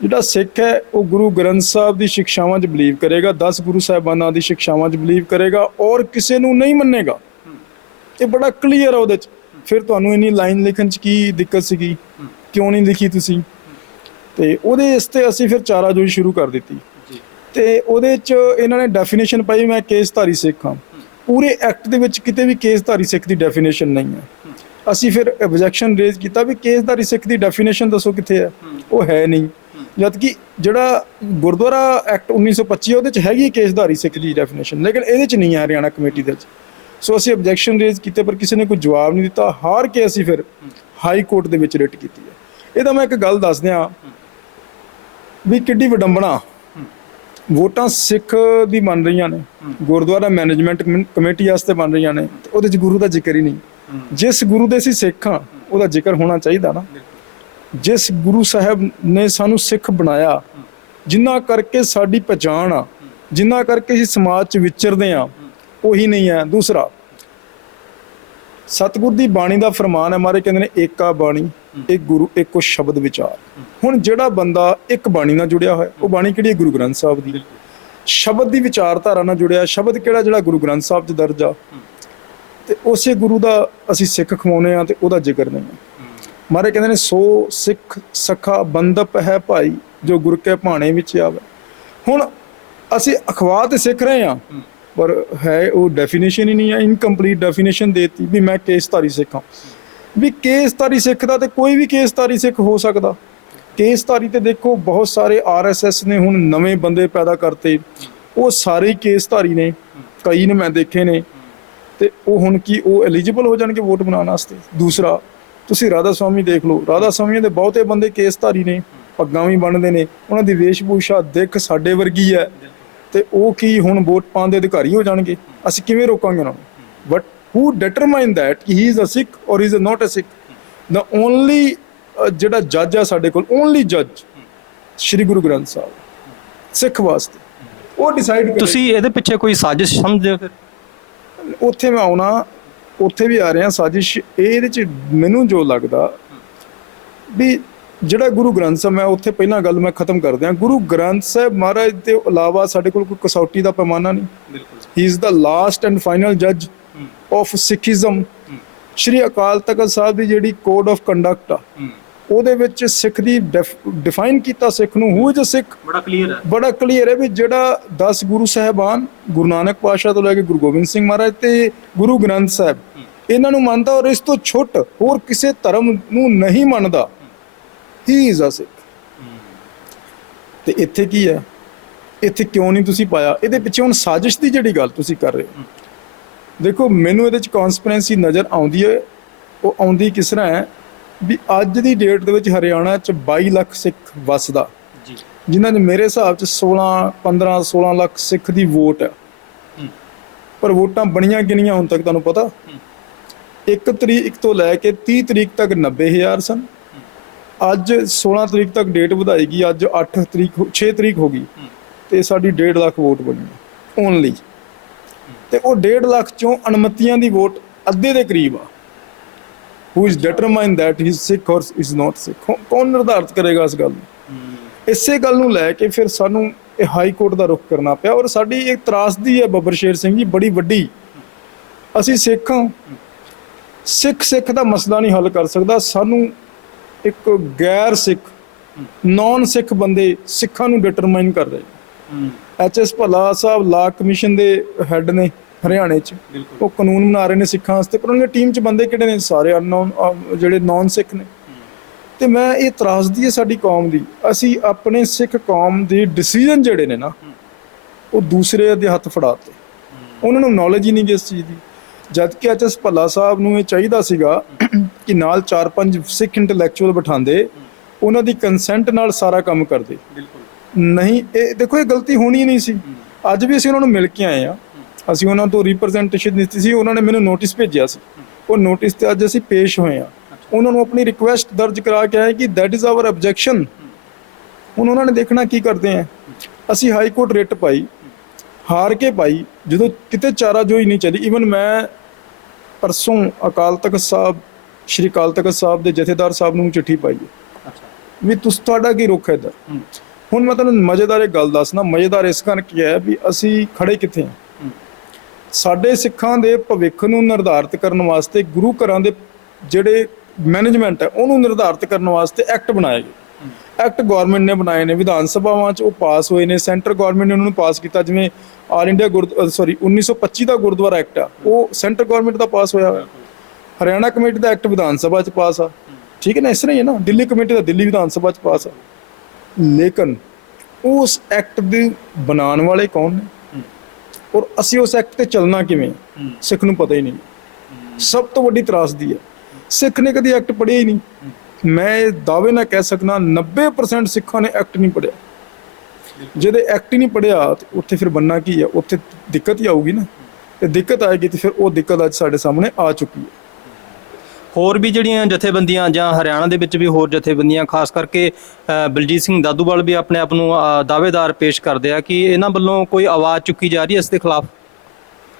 ਜਿਹੜਾ ਸਿੱਖ ਹੈ ਉਹ ਗੁਰੂ ਗ੍ਰੰਥ ਸਾਹਿਬ ਦੀ ਸਿੱਖਿਆਵਾਂ 'ਚ ਬਿਲੀਵ ਕਰੇਗਾ, 10 ਗੁਰੂ ਸਾਹਿਬਾਨਾਂ ਦੀ ਸਿੱਖਿਆਵਾਂ 'ਚ ਬਿਲੀਵ ਕਰੇਗਾ ਔਰ ਕਿਸੇ ਨੂੰ ਨਹੀਂ ਮੰਨੇਗਾ। ਇਹ ਬੜਾ ਕਲੀਅਰ ਹੈ ਉਹਦੇ 'ਚ। ਫਿਰ ਤੁਹਾਨੂੰ ਇੰਨੀ ਲਾਈਨ ਲਿਖਣ 'ਚ ਕੀ ਦਿੱਕਤ ਸੀਗੀ, ਕਿਉਂ ਨਹੀਂ ਲਿਖੀ ਤੁਸੀਂ? ਤੇ ਉਹਦੇ ਇਸ ਤੇ ਅਸੀਂ ਫਿਰ ਚਾਰਾਜੋਈ ਸ਼ੁਰੂ ਕਰ ਦਿੱਤੀ ਤੇ ਉਹਦੇ 'ਚ ਇਹਨਾਂ ਨੇ ਡੈਫੀਨੇਸ਼ਨ ਪਾਈ, ਮੈਂ ਕੇਸਧਾਰੀ ਸਿੱਖ ਹਾਂ। ਪੂਰੇ ਐਕਟ ਦੇ ਵਿੱਚ ਕਿਤੇ ਵੀ ਕੇਸਧਾਰੀ ਸਿੱਖ ਦੀ ਡੈਫੀਨੇਸ਼ਨ ਨਹੀਂ ਹੈ। ਅਸੀਂ ਫਿਰ ਆਬਜੈਕਸ਼ਨ ਰੇਜ਼ ਕੀਤਾ ਵੀ ਕੇਸਧਾਰੀ ਸਿੱਖ ਦੀ ਡੈਫੀਨੇਸ਼ਨ ਦੱਸੋ ਕਿੱਥੇ ਹੈ, ਉਹ ਹੈ ਨਹੀਂ, ਜਦ ਕਿ ਜਿਹੜਾ ਗੁਰਦੁਆਰਾ ਐਕਟ 1925 ਉਹਦੇ 'ਚ ਹੈਗੀ ਕੇਸਧਾਰੀ ਸਿੱਖ ਦੀ ਡੈਫੀਨੇਸ਼ਨ, ਲੇਕਿਨ ਇਹਦੇ 'ਚ ਨਹੀਂ ਹੈ ਹਰਿਆਣਾ ਕਮੇਟੀ ਦੇ 'ਚ। ਸੋ ਅਸੀਂ ਆਬਜੈਕਸ਼ਨ ਰੇਜ਼ ਕੀਤੇ ਪਰ ਕਿਸੇ ਨੇ ਕੋਈ ਜਵਾਬ ਨਹੀਂ ਦਿੱਤਾ। ਹਾਰ ਕੇ ਅਸੀਂ ਫਿਰ ਹਾਈ ਕੋਰਟ ਦੇ ਵਿੱਚ ਰਿਟ ਕੀਤੀ ਹੈ। ਇਹਦਾ ਮੈਂ ਇੱਕ ਗੱਲ ਦੱਸ ਦਿਆਂ ਵੀ ਕਿੱਡੀ ਵਿਡੰਬਣਾ, ਵੋਟਾਂ ਸਿੱਖ ਦੀ ਬਣ ਰਹੀਆਂ ਨੇ, ਗੁਰਦੁਆਰਾ ਮੈਨੇਜਮੈਂਟ ਕਮੇਟੀ ਵਾਸਤੇ ਬਣ ਰਹੀਆਂ ਨੇ, ਤੇ ਉਹਦੇ 'ਚ ਗੁਰੂ ਦਾ ਜ਼ਿਕਰ ਹੀ ਨਹੀਂ। ਜਿਸ ਗੁਰੂ ਦੇ ਅਸੀਂ ਸਿੱਖ ਹਾਂ ਉਹਦਾ ਜ਼ਿਕਰ ਹੋਣਾ ਚਾਹੀਦਾ ਨਾ। ਜਿਸ ਗੁਰੂ ਸਾਹਿਬ ਨੇ ਸਾਨੂੰ ਸਿੱਖ ਬਣਾਇਆ, ਜਿਨ੍ਹਾਂ ਕਰਕੇ ਸਾਡੀ ਪਛਾਣ ਆ, ਜਿਨ੍ਹਾਂ ਕਰਕੇ ਅਸੀਂ ਸਮਾਜ 'ਚ ਵਿਚਰਦੇ ਹਾਂ, ਉਹੀ ਨਹੀਂ ਹੈ। ਦੂਸਰਾ, ਸਤਿਗੁਰ ਦੀ ਬਾਣੀ ਦਾ ਫਰਮਾਨ ਹੈ, ਮਾਰੇ ਕਹਿੰਦੇ ਨੇ ਏਕਾ ਬਾਣੀ ਇੱਕ ਗੁਰੂ ਇੱਕੋ ਸ਼ਬਦ ਵਿਚਾਰ। ਹੁਣ ਜਿਹੜਾ ਬੰਦਾ ਇੱਕ ਬਾਣੀ ਨਾਲ ਜੁੜਿਆ ਹੋਇਆ, ਉਹ ਬਾਣੀ ਕਿਹੜੀ ਹੈ? ਗੁਰੂ ਗ੍ਰੰਥ ਸਾਹਿਬ ਦੀ। ਸ਼ਬਦ ਦੀ ਵਿਚਾਰਧਾਰਾ ਨਾਲ ਜੁੜਿਆ, ਸ਼ਬਦ ਕਿਹੜਾ? ਜਿਹੜਾ ਗੁਰੂ ਗ੍ਰੰਥ ਸਾਹਿਬ 'ਚ ਦਰਜ ਆ। ਤੇ ਉਸੇ ਗੁਰੂ ਦਾ ਅਸੀਂ ਸਿੱਖ ਖਵਾਉਂਦੇ ਹਾਂ ਤੇ ਉਹਦਾ ਜ਼ਿਕਰ ਨਹੀਂ ਹੈ। ਮਾਰੇ ਕਹਿੰਦੇ ਨੇ ਸੋ ਸਿੱਖ ਸਖਾ ਬੰਦਪ ਹੈ ਭਾਈ ਜੋ ਗੁਰ ਕੇ ਭਾਣੇ ਵਿੱਚ ਆਵੇ। ਹੁਣ ਅਸੀਂ ਅਖਵਾ ਤੇ ਸਿੱਖ ਰਹੇ ਹਾਂ ਪਰ ਹੈ ਉਹ ਡੈਫੀਨੇਸ਼ਨ ਹੀ ਨਹੀਂ ਹੈ, ਇਨਕੰਪਲੀਟ ਡੈਫੀਨੇਸ਼ਨ ਦੇਤੀ ਵੀ ਮੈਂ ਕੇਸਧਾਰੀ ਸਿੱਖ ਹਾਂ। ਵੀ ਕੇਸਧਾਰੀ ਸਿੱਖ ਦਾ ਤੇ ਕੋਈ ਵੀ ਕੇਸਧਾਰੀ ਸਿੱਖ ਹੋ ਸਕਦਾ। ਕੇਸਧਾਰੀ ਤੇ ਦੇਖੋ ਬਹੁਤ ਸਾਰੇ ਆਰਐਸਐਸ ਨੇ ਹੁਣ ਨਵੇਂ ਬੰਦੇ ਪੈਦਾ ਕਰਤੇ, ਉਹ ਸਾਰੇ ਹੀ ਕੇਸਧਾਰੀ ਨੇ, ਕਈ ਨੇ ਮੈਂ ਦੇਖੇ ਨੇ, ਤੇ ਉਹ ਹੁਣ ਕੀ ਉਹ ਐਲੀਜੀਬਲ ਹੋ ਜਾਣਗੇ ਵੋਟ ਬਣਾਉਣ ਵਾਸਤੇ? ਦੂਸਰਾ ਤੁਸੀਂ ਰਾਧਾ ਸਵਾਮੀ ਦੇਖ ਲਓ, ਰਾਧਾ ਸਵਾਮੀ ਦੇ ਬਹੁਤੇ ਬੰਦੇ ਕੇਸਧਾਰੀ ਨੇ, ਪੱਗਾਂ ਵੀ ਬੰਨ੍ਹਦੇ ਨੇ, ਉਹਨਾਂ ਦੀ ਵੇਸ਼ਭੂਸ਼ਾ ਦਿੱਖ ਸਾਡੇ ਵਰਗੀ ਹੈ, ਤੇ ਉਹ ਕੀ ਹੁਣ ਵੋਟ ਪਾਉਣ ਦੇ ਅਧਿਕਾਰੀ ਹੋ ਜਾਣਗੇ? ਅਸੀਂ ਕਿਵੇਂ ਰੋਕਾਂਗੇ ਉਹਨਾਂ ਨੂੰ? But who determine that he is a Sikh or he is not a Sikh? The only ਜਿਹੜਾ ਜੱਜ ਆ ਸਾਡੇ ਕੋਲ, ਓਨਲੀ ਜੱਜ ਸ਼੍ਰੀ ਗੁਰੂ ਗ੍ਰੰਥ ਸਾਹਿਬ ਸਿੱਖ ਵਾਸਤੇ, ਉਹ ਡਿਸਾਈਡ ਕਰੇ। ਤੁਸੀਂ ਇਹਦੇ ਪਿੱਛੇ ਕੋਈ ਸਾਜ਼ਿਸ਼ ਸਮਝਦੇ ਹੋ ਫਿਰ? ਉੱਥੇ ਮੈਂ ਆਉਣਾ, ਉੱਥੇ ਵੀ ਆ ਰਿਹਾ ਸਾਜ਼ਿਸ਼। ਇਹਦੇ ਚ ਮੈਨੂੰ ਜੋ ਲੱਗਦਾ ਵੀ ਜਿਹੜਾ ਗੁਰੂ ਗ੍ਰੰਥ ਸਾਹਿਬ, ਮੈਂ ਉੱਥੇ ਪਹਿਲਾਂ ਗੱਲ ਮੈਂ ਖਤਮ ਕਰ ਦਿਆਂ, ਗੁਰੂ ਗ੍ਰੰਥ ਸਾਹਿਬ ਮਹਾਰਾਜ ਦੇ ਇਲਾਵਾ ਸਾਡੇ ਕੋਲ ਕੋਈ ਕਸੌਟੀ ਦਾ ਪੈਮਾਨਾ ਨਹੀਂ। ਬਿਲਕੁਲ ਹੀ is the last and final ਜੱਜ ਆਫ ਸਿੱਖੀਜ਼ਮ। ਸ਼੍ਰੀ ਅਕਾਲ ਤਖਤ ਸਾਹਿਬ ਦੀ ਜਿਹੜੀ ਕੋਡ ਆਫ ਕੰਡਕਟ ਆ, ਉਹਦੇ ਵਿੱਚ ਸਿੱਖ ਦੀ ਡਿਫਾਈਨ ਕੀਤਾ ਸਿੱਖ ਨੂੰ, ਹੂ ਇਜ਼ ਅ ਸਿੱਖ, ਬੜਾ ਕਲੀਅਰ ਹੈ, ਬੜਾ ਕਲੀਅਰ ਹੈ ਵੀ ਜਿਹੜਾ 10 ਗੁਰੂ ਸਾਹਿਬਾਨ, ਗੁਰੂ ਨਾਨਕ ਪਾਤਸ਼ਾਹ ਤੋਂ ਲੈ ਕੇ ਗੁਰੂ ਗੋਬਿੰਦ ਸਿੰਘ ਮਹਾਰਾਜ ਤੇ ਗੁਰੂ ਗ੍ਰੰਥ ਸਾਹਿਬ, ਇਹਨਾਂ ਨੂੰ ਮੰਨਦਾ ਔਰ ਇਸ ਤੋਂ ਛੁੱਟ ਹੋਰ ਕਿਸੇ ਧਰਮ ਨੂੰ ਨਹੀਂ ਮੰਨਦਾ, ਹੀ ਇਜ਼ ਅ ਸਿੱਖ। ਤੇ ਇੱਥੇ ਕੀ ਹੈ, ਇੱਥੇ ਕਿਉਂ ਨਹੀਂ ਤੁਸੀਂ ਪਾਇਆ? ਇਹਦੇ ਪਿੱਛੇ ਹੁਣ ਸਾਜ਼ਿਸ਼ ਦੀ ਜਿਹੜੀ ਗੱਲ ਤੁਸੀਂ ਕਰ ਰਹੇ ਹੋ, ਦੇਖੋ ਮੈਨੂੰ ਇਹਦੇ ਚ ਕੌਨਸਪੀਰੈਂਸੀ ਨਜ਼ਰ ਆਉਂਦੀ ਹੈ। ਉਹ ਆਉਂਦੀ ਕਿਸ ਤਰ੍ਹਾਂ ਹੈ ਵੀ ਅੱਜ ਦੀ ਡੇਟ ਦੇ ਵਿੱਚ ਹਰਿਆਣਾ ਚ 22 ਲੱਖ ਸਿੱਖ ਵੱਸਦਾ, ਜਿਨ੍ਹਾਂ ਦੇ ਮੇਰੇ ਹਿਸਾਬ ਚ 15-16 ਲੱਖ ਸਿੱਖ ਦੀ ਵੋਟ ਹੈ, ਪਰ ਵੋਟਾਂ ਬਣੀਆਂ ਗਿਣੀਆਂ ਹੁਣ ਤੱਕ ਤੁਹਾਨੂੰ ਪਤਾ 1 ਤਰੀਕ ਤੋਂ ਲੈ ਕੇ 30 ਤਰੀਕ ਤੱਕ 90,000 ਸਨ। ਅੱਜ 16 ਤਰੀਕ ਤੱਕ ਡੇਟ ਵਧਾਈ ਗਈ, ਅੱਜ 6 ਤਰੀਕ ਹੋ ਗਈ ਤੇ ਸਾਡੀ 1.5 ਲੱਖ ਵੋਟ ਬਣੀ ਓਨਲੀ। ਤੇ ਉਹ 1.5 ਲੱਖ ਚੋਂ ਅਨਮਤੀਆਂ ਦੀ ਵੋਟ ਅੱਧੇ ਦੇ ਕਰੀਬ ਆ। who is determine that he is sick or is not sick? ਕੌਣ ਨਿਰਧਾਰਿਤ ਕਰੇਗਾ ਇਸ ਗੱਲ ਨੂੰ? ਇਸੇ ਗੱਲ ਨੂੰ ਲੈ ਕੇ ਫਿਰ ਸਾਨੂੰ ਇਹ ਹਾਈ ਕੋਰਟ ਦਾ ਰੁਖ ਕਰਨਾ ਪਿਆ, ਔਰ ਸਾਡੀ ਇੱਕ ਤਰਾਸਦੀ ਹੈ ਬੱਬਰ ਸ਼ੇਰ ਸਿੰਘ ਜੀ ਬੜੀ ਵੱਡੀ। ਅਸੀਂ ਸਿੱਖ ਹਾਂ, ਸਿੱਖ ਦਾ ਮਸਲਾ ਨਹੀਂ ਹੱਲ ਕਰ ਸਕਦਾ। ਸਾਨੂੰ ਇੱਕ ਗੈਰ ਸਿੱਖ, ਨੌਨ ਸਿੱਖ ਬੰਦੇ ਸਿੱਖਾਂ ਨੂੰ ਡਿਟਰਮਾਈਨ ਕਰ ਰਹੇ। ਐਚ.ਐਸ. ਭੱਲਾ ਸਾਹਿਬ ਲਾ ਕਮਿਸ਼ਨ ਦੇ ਹੈੱਡ ਨੇ ਹਰਿਆਣੇ 'ਚ, ਉਹ ਕਾਨੂੰਨ ਬਣਾ ਰਹੇ ਨੇ ਸਿੱਖਾਂ ਵਾਸਤੇ, ਪਰ ਉਹਨਾਂ ਦੀ ਟੀਮ 'ਚ ਬੰਦੇ ਕਿਹੜੇ ਨੇ? ਸਾਰੇ ਅਨਨੋਨ, ਜਿਹੜੇ ਨੌਨ ਸਿੱਖ ਨੇ। ਤੇ ਮੈਂ ਇਹ ਤਰਾਸਦੀ ਹੈ ਸਾਡੀ ਕੌਮ ਦੀ, ਅਸੀਂ ਆਪਣੇ ਸਿੱਖ ਕੌਮ ਦੇ ਡਿਸੀਜਨ ਜਿਹੜੇ ਨੇ ਨਾ, ਉਹ ਦੂਸਰੇ ਦੇ ਹੱਥ ਫੜਾਤੇ। ਉਹਨਾਂ ਨੂੰ ਨੌਲੇਜ ਹੀ ਨਹੀਂ ਇਸ ਚੀਜ਼ ਦੀ। ਜਦ ਕਿ ਐਚ.ਐਸ. ਭੱਲਾ ਸਾਹਿਬ ਨੂੰ ਇਹ ਚਾਹੀਦਾ ਸੀਗਾ ਕਿ ਨਾਲ 4-5 ਸਿੱਖ ਇੰਟੈਲੈਕਚੁਅਲ ਬਿਠਾਉਂਦੇ, ਉਹਨਾਂ ਦੀ ਕੰਸੈਂਟ ਨਾਲ ਸਾਰਾ ਕੰਮ ਕਰਦੇ। ਨਹੀਂ, ਇਹ ਦੇਖੋ, ਇਹ ਗਲਤੀ ਹੋਣੀ ਨਹੀਂ ਸੀ। ਅੱਜ ਵੀ ਅਸੀਂ ਉਹਨਾਂ ਨੂੰ ਮਿਲ ਕੇ ਆਏ ਆ, ਅਸੀਂ ਉਹਨਾਂ ਤੋਂ ਰਿਪਰੈਜ਼ੈਂਟੇਸ਼ਨ ਦਿੱਤੀ ਸੀ, ਉਹਨਾਂ ਨੇ ਮੈਨੂੰ ਨੋਟਿਸ ਭੇਜਿਆ ਸੀ, ਉਹ ਨੋਟਿਸ ਤੇ ਅੱਜ ਅਸੀਂ ਪੇਸ਼ ਹੋਏ ਆ। ਉਹਨਾਂ ਨੂੰ ਆਪਣੀ ਰਿਕੁਐਸਟ ਦਰਜ ਕਰਾ ਕੇ ਆਏ ਕਿ ਦੈਟ ਇਜ਼ ਆਵਰ ਆਬਜੈਕਸ਼ਨ। ਹੁਣ ਉਹਨਾਂ ਨੇ ਦੇਖਣਾ ਕੀ ਕਰਦੇ ਆ। ਅਸੀਂ ਹਾਈ ਕੋਰਟ ਰਿਟ ਪਾਈ, ਹਾਰ ਕੇ ਪਾਈ, ਜਦੋਂ ਕਿਤੇ ਚਾਰਾਜੋਈ ਨਹੀਂ ਚੱਲੀ। ਈਵਨ ਮੈਂ ਪਰਸੋਂ ਅਕਾਲ ਤਖਤ ਸਾਹਿਬ, ਸ਼੍ਰੀ ਅਕਾਲ ਤਖਤ ਸਾਹਿਬ ਦੇ ਜਥੇਦਾਰ ਸਾਹਿਬ ਨੂੰ ਚਿੱਠੀ ਪਾਈ ਵੀ ਤੁਹਾਡਾ ਕੀ ਰੁਖ ਹੈ ਇੱਧਰ। ਹੁਣ ਮੈਂ ਤੁਹਾਨੂੰ ਮਜ਼ੇਦਾਰ ਇੱਕ ਗੱਲ ਦੱਸਣਾ, ਮਜ਼ੇਦਾਰ ਇਸ ਕਰਕੇ ਹੈ ਵੀ ਅਸੀਂ ਖੜੇ ਕਿੱਥੇ ਹਾਂ। ਸਾਡੇ ਸਿੱਖਾਂ ਦੇ ਭਵਿੱਖ ਨੂੰ ਨਿਰਧਾਰਿਤ ਕਰਨ ਵਾਸਤੇ ਗੁਰੂ ਘਰਾਂ ਦੇ ਜਿਹੜੇ ਮੈਨੇਜਮੈਂਟ ਹੈ ਉਹਨੂੰ ਨਿਰਧਾਰਿਤ ਕਰਨ ਵਾਸਤੇ ਐਕਟ ਬਣਾਏ ਗਏ। ਐਕਟ ਗਵਰਨਮੈਂਟ ਨੇ ਬਣਾਏ ਨੇ, ਵਿਧਾਨ ਸਭਾਵਾਂ 'ਚ ਉਹ ਪਾਸ ਹੋਏ ਨੇ, ਸੈਂਟਰ ਗਵਰਨਮੈਂਟ ਨੇ ਉਹਨਾਂ ਨੂੰ ਪਾਸ ਕੀਤਾ। ਜਿਵੇਂ ਆਲ ਇੰਡੀਆ 1925 ਦਾ ਗੁਰਦੁਆਰਾ ਐਕਟ ਆ, ਉਹ ਸੈਂਟਰ ਗਵਰਨਮੈਂਟ ਦਾ ਪਾਸ ਹੋਇਆ ਹੋਇਆ। ਹਰਿਆਣਾ ਕਮੇਟੀ ਦਾ ਐਕਟ ਵਿਧਾਨ ਸਭਾ 'ਚ ਪਾਸ ਆ, ਠੀਕ ਹੈ ਨਾ? ਇਸ ਤਰ੍ਹਾਂ ਹੀ ਹੈ ਨਾ, ਦਿੱਲੀ ਕਮੇਟੀ ਦਾ ਦਿੱਲੀ ਵਿਧਾਨ ਸਭਾ 'ਚ ਪਾਸ ਆ। ਲੇਕਿਨ ਉਸ ਐਕਟ ਦੇ ਬਣਾਉਣ ਵਾਲੇ ਕੌਣ ਨੇ, ਔਰ ਅਸੀਂ ਉਸ ਐਕਟ ਤੇ ਚੱਲਣਾ ਕਿਵੇਂ, ਸਿੱਖ ਨੂੰ ਪਤਾ ਹੀ ਨਹੀਂ। ਸਭ ਤੋਂ ਵੱਡੀ ਤਰਾਸਦੀ ਹੈ, ਸਿੱਖ ਨੇ ਕਦੀ ਐਕਟ ਪੜ੍ਹਿਆ ਹੀ ਨਹੀਂ। ਮੈਂ ਇਹ ਦਾਅਵੇ ਨਾਲ ਕਹਿ ਸਕਦਾ 90% ਸਿੱਖਾਂ ਨੇ ਐਕਟ ਨਹੀਂ ਪੜ੍ਹਿਆ। ਜਿਹਦੇ ਐਕਟ ਹੀ ਨਹੀਂ ਪੜ੍ਹਿਆ ਤੇ ਉੱਥੇ ਫਿਰ ਬੰਨਾ ਕੀ ਹੈ? ਉੱਥੇ ਦਿੱਕਤ ਹੀ ਆਊਗੀ ਨਾ, ਤੇ ਦਿੱਕਤ ਆਏਗੀ ਤੇ ਫਿਰ ਉਹ ਦਿੱਕਤ ਅੱਜ ਸਾਡੇ ਸਾਹਮਣੇ ਆ ਚੁੱਕੀ ਹੈ। ਹੋਰ ਵੀ ਜਿਹੜੀਆਂ ਜਥੇਬੰਦੀਆਂ ਜਾਂ ਹਰਿਆਣਾ ਦੇ ਵਿੱਚ ਵੀ ਹੋਰ ਜਥੇਬੰਦੀਆਂ, ਖਾਸ ਕਰਕੇ ਬਲਜੀਤ ਸਿੰਘ ਦਾਦੂਵਾਲ ਵੀ ਆਪਣੇ ਆਪ ਨੂੰ ਦਾਅਵੇਦਾਰ ਪੇਸ਼ ਕਰਦੇ ਆ ਕਿ ਇਹਨਾਂ ਵੱਲੋਂ ਕੋਈ ਆਵਾਜ਼ ਚੁੱਕੀ ਜਾ ਰਹੀ ਹੈ ਇਸ ਦੇ ਖਿਲਾਫ?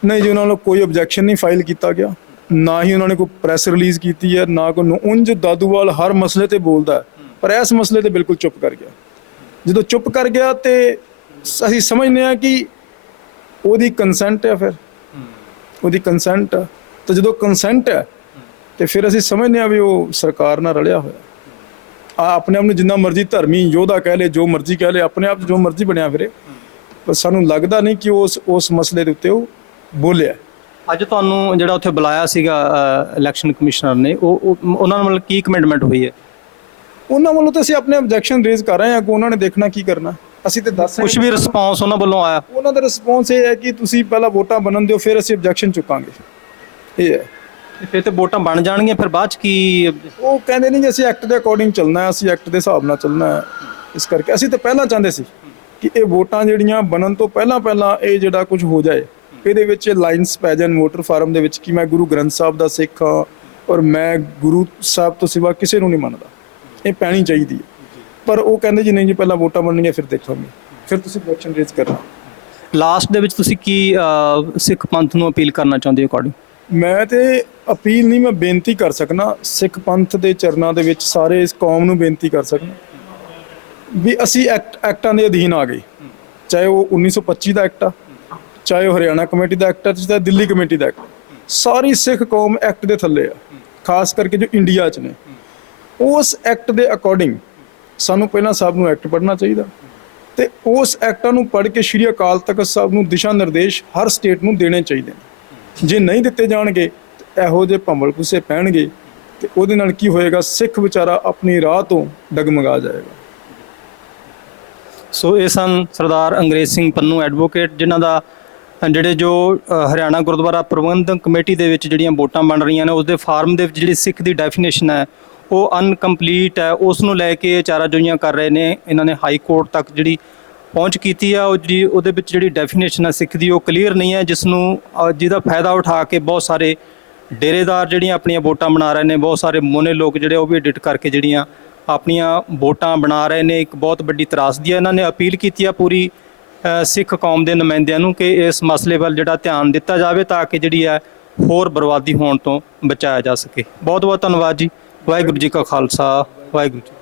ਨਹੀਂ ਜੀ, ਉਹਨਾਂ ਨੂੰ ਕੋਈ ਆਬਜੈਕਸ਼ਨ ਨਹੀਂ ਫਾਈਲ ਕੀਤਾ ਗਿਆ, ਨਾ ਹੀ ਉਹਨਾਂ ਨੇ ਕੋਈ ਪ੍ਰੈਸ ਰਿਲੀਜ਼ ਕੀਤੀ ਹੈ, ਨਾ ਕੋਈ। ਉਂਝ ਦਾਦੂਵਾਲ ਹਰ ਮਸਲੇ ਤੇ ਬੋਲਦਾ, ਪਰ ਇਸ ਮਸਲੇ ਤੇ ਬਿਲਕੁਲ ਚੁੱਪ ਕਰ ਗਿਆ। ਜਦੋਂ ਚੁੱਪ ਕਰ ਗਿਆ ਤੇ ਅਸੀਂ ਸਮਝਦੇ ਹਾਂ ਕਿ ਉਹਦੀ ਕੰਸੈਂਟ ਹੈ, ਫਿਰ ਉਹਦੀ ਕੰਸੈਂਟ ਹੈ। ਤੇ ਜਦੋਂ ਕੰਸੈਂਟ ਹੈ ਤੇ ਫਿਰ ਅਸੀਂ ਸਮਝਦੇ ਹਾਂ ਵੀ ਉਹ ਸਰਕਾਰ ਨਾਲ ਰਲਿਆ ਹੋਇਆ। ਆਪਣੇ ਆਪ ਨੂੰ ਜਿੰਨਾ ਮਰਜ਼ੀ ਧਰਮੀ ਯੋਧਾ ਕਹਿ ਲੇ, ਜੋ ਮਰਜ਼ੀ ਕਹਿ ਲੇ, ਆਪਣੇ ਆਪ ਜੋ ਮਰਜ਼ੀ ਬਣਿਆ ਫਿਰੇ, ਪਰ ਸਾਨੂੰ ਲੱਗਦਾ ਨਹੀਂ ਕਿ ਉਸ ਮਸਲੇ ਦੇ ਉੱਤੇ ਉਹ ਬੋਲਿਆ। ਅੱਜ ਤੁਹਾਨੂੰ ਜਿਹੜਾ ਉੱਥੇ ਬੁਲਾਇਆ ਸੀਗਾ ਇਲੈਕਸ਼ਨ ਕਮਿਸ਼ਨਰ ਨੇ, ਉਹਨਾਂ ਨਾਲ ਮਤਲਬ ਕੀ ਕਮਿਟਮੈਂਟ ਹੋਈ ਹੈ? ਉਹਨਾਂ ਵੱਲੋਂ ਤਾਂ ਅਸੀਂ ਆਪਣੇ ਆਬਜੈਕਸ਼ਨ ਰੇਜ਼ ਕਰ ਰਹੇ ਹਾਂ, ਅੱਗੋਂ ਉਹਨਾਂ ਨੇ ਦੇਖਣਾ ਕੀ ਕਰਨਾ। ਅਸੀਂ ਤੇ ਦੱਸ ਰਹੇ ਕੁਝ ਵੀ ਰਿਸਪੌਂਸ ਉਹਨਾਂ ਵੱਲੋਂ ਆਇਆ? ਉਹਨਾਂ ਦਾ ਰਿਸਪੌਂਸ ਇਹ ਹੈ ਕਿ ਤੁਸੀਂ ਪਹਿਲਾਂ ਵੋਟਾਂ ਬਣਨ ਦਿਓ, ਫਿਰ ਅਸੀਂ ਆਬਜੈਕਸ਼ਨ ਚੁੱਕਾਂਗੇ। ਇਹ ਹੈ। ਤੇ ਫਿਰ ਤੇ ਵੋਟਾਂ ਬਣ ਜਾਣਗੀਆਂ, ਫਿਰ ਬਾਅਦ ਚ ਕੀ? ਉਹ ਕਹਿੰਦੇ ਨਹੀਂ ਜੀ ਅਸੀਂ ਐਕਟ ਦੇ ਅਕੋਰਡਿੰਗ ਚੱਲਣਾ ਹੈ, ਅਸੀਂ ਐਕਟ ਦੇ ਹਿਸਾਬ ਨਾਲ ਚੱਲਣਾ ਹੈ। ਇਸ ਕਰਕੇ ਅਸੀਂ ਤਾਂ ਪਹਿਲਾਂ ਚਾਹੁੰਦੇ ਸੀ ਕਿ ਇਹ ਵੋਟਾਂ ਜਿਹੜੀਆਂ ਬਣਨ ਤੋਂ ਪਹਿਲਾਂ ਇਹ ਜਿਹੜਾ ਕੁਝ ਹੋ ਜਾਏ, ਇਹਦੇ ਵਿੱਚ ਲਾਈਨਸ ਪੈ ਜਾਣ ਵੋਟਰ ਫਾਰਮ ਦੇ ਵਿੱਚ ਕਿ ਮੈਂ ਗੁਰੂ ਗ੍ਰੰਥ ਸਾਹਿਬ ਦਾ ਸਿੱਖ ਹਾਂ ਔਰ ਮੈਂ ਗੁਰੂ ਸਾਹਿਬ ਤੋਂ ਸਿਵਾ ਕਿਸੇ ਨੂੰ ਨਹੀਂ ਮੰਨਦਾ, ਇਹ ਪੈਣੀ ਚਾਹੀਦੀ ਹੈ। ਪਰ ਉਹ ਕਹਿੰਦੇ ਜੀ ਨਹੀਂ ਜੀ ਪਹਿਲਾਂ ਵੋਟਾਂ ਬਣਨੀਆਂ ਫਿਰ ਦੇਖਾਂਗੇ, ਫਿਰ ਤੁਸੀਂ ਇਲੈਕਸ਼ਨ ਰੇਜ਼ ਕਰਨਾ। ਲਾਸਟ ਦੇ ਵਿੱਚ ਤੁਸੀਂ ਕੀ ਸਿੱਖ ਪੰਥ ਨੂੰ ਅਪੀਲ ਕਰਨਾ ਚਾਹੁੰਦੇ ਹੋ ਅਕੋਰਡਿੰਗ? ਮੈਂ ਤੇ ਅਪੀਲ ਨਹੀਂ, ਮੈਂ ਬੇਨਤੀ ਕਰ ਸਕਣਾ ਸਿੱਖ ਪੰਥ ਦੇ ਚਰਨਾਂ ਦੇ ਵਿੱਚ ਸਾਰੇ ਇਸ ਕੌਮ ਨੂੰ ਬੇਨਤੀ ਕਰ ਸਕਣਾ ਵੀ ਅਸੀਂ ਐਕਟਾਂ ਦੇ ਅਧੀਨ ਆ ਗਏ, ਚਾਹੇ ਉਹ 1925 ਦਾ ਐਕਟ ਆ, ਚਾਹੇ ਉਹ ਹਰਿਆਣਾ ਕਮੇਟੀ ਦਾ ਐਕਟ ਆ, ਚਾਹੇ ਦਿੱਲੀ ਕਮੇਟੀ ਦਾ ਐਕਟ। ਸਾਰੀ ਸਿੱਖ ਕੌਮ ਐਕਟ ਦੇ ਥੱਲੇ ਆ, ਖਾਸ ਕਰਕੇ ਜੋ ਇੰਡੀਆ 'ਚ ਨੇ। ਉਸ ਐਕਟ ਦੇ ਅਕੋਰਡਿੰਗ ਸਾਨੂੰ ਪਹਿਲਾਂ ਸਭ ਨੂੰ ਐਕਟ ਪੜ੍ਹਨਾ ਚਾਹੀਦਾ ਤੇ ਉਸ ਐਕਟਾਂ ਨੂੰ ਪੜ੍ਹ ਕੇ ਸ਼੍ਰੀ ਅਕਾਲ ਤਖਤ ਸਾਹਿਬ ਨੂੰ ਦਿਸ਼ਾ ਨਿਰਦੇਸ਼ ਹਰ ਸਟੇਟ ਨੂੰ ਦੇਣੇ ਚਾਹੀਦੇ ਨੇ। ਜੇ ਨਹੀਂ ਦਿੱਤੇ ਜਾਣਗੇ ਤੇ ਇਹੋ ਜਿਹੇ ਭੰਬਲ ਭੁੱਸੇ ਪੈਣਗੇ ਤੇ ਉਹਦੇ ਨਾਲ ਕੀ ਹੋਏਗਾ, ਸਿੱਖ ਵਿਚਾਰਾ ਆਪਣੀ ਰਾਹ ਤੋਂ ਡਗਮਗਾ ਜਾਏਗਾ। ਸੋ ਇਹ ਸਨ ਸਰਦਾਰ ਅੰਗਰੇਜ਼ ਸਿੰਘ ਪੰਨੂ ਐਡਵੋਕੇਟ, ਜਿਨ੍ਹਾਂ ਦਾ ਜਿਹੜੇ ਜੋ ਹਰਿਆਣਾ ਗੁਰਦੁਆਰਾ ਪ੍ਰਬੰਧਕ ਕਮੇਟੀ ਦੇ ਵਿੱਚ ਜਿਹੜੀਆਂ ਵੋਟਾਂ ਬਣ ਰਹੀਆਂ ਨੇ ਉਹਦੇ ਫਾਰਮ ਦੇ ਵਿੱਚ ਜਿਹੜੀ ਸਿੱਖ ਦੀ ਡੈਫੀਨੇਸ਼ਨ ਹੈ ਉਹ ਅਨਕੰਪਲੀਟ ਹੈ, ਉਸ ਨੂੰ ਲੈ ਕੇ ਚਾਰਾਜੋਈਆਂ ਕਰ ਰਹੇ ਨੇ। ਇਹਨਾਂ ਨੇ ਹਾਈ ਕੋਰਟ ਤੱਕ ਜਿਹੜੀ ਪਹੁੰਚ ਕੀਤੀ ਆ, ਉਹ ਜਿਹੜੀ ਉਹਦੇ ਵਿੱਚ ਜਿਹੜੀ ਡੈਫੀਨੇਸ਼ਨ ਹੈ ਸਿੱਖ ਦੀ ਉਹ ਕਲੀਅਰ ਨਹੀਂ ਹੈ, ਜਿਸ ਨੂੰ ਜਿਹਦਾ ਫਾਇਦਾ ਉਠਾ ਕੇ ਬਹੁਤ ਸਾਰੇ ਡੇਰੇਦਾਰ ਜਿਹੜੀਆਂ ਆਪਣੀਆਂ ਵੋਟਾਂ ਬਣਾ ਰਹੇ ਨੇ, ਬਹੁਤ ਸਾਰੇ ਮੋਨੇ ਲੋਕ ਜਿਹੜੇ ਉਹ ਵੀ ਐਡਿਟ ਕਰਕੇ ਜਿਹੜੀਆਂ ਆਪਣੀਆਂ ਵੋਟਾਂ ਬਣਾ ਰਹੇ ਨੇ। ਇੱਕ ਬਹੁਤ ਵੱਡੀ ਤਰਾਸਦੀ ਹੈ। ਇਹਨਾਂ ਨੇ ਅਪੀਲ ਕੀਤੀ ਆ ਪੂਰੀ ਸਿੱਖ ਕੌਮ ਦੇ ਨੁਮਾਇੰਦਿਆਂ ਨੂੰ ਕਿ ਇਸ ਮਸਲੇ ਵੱਲ ਜਿਹੜਾ ਧਿਆਨ ਦਿੱਤਾ ਜਾਵੇ ਤਾਂ ਕਿ ਜਿਹੜੀ ਹੈ ਹੋਰ ਬਰਬਾਦੀ ਹੋਣ ਤੋਂ ਬਚਾਇਆ ਜਾ ਸਕੇ। ਬਹੁਤ ਬਹੁਤ ਧੰਨਵਾਦ ਜੀ। ਵਾਹਿਗੁਰੂ ਜੀ ਕਾ ਖਾਲਸਾ, ਵਾਹਿਗੁਰੂ ਜੀ।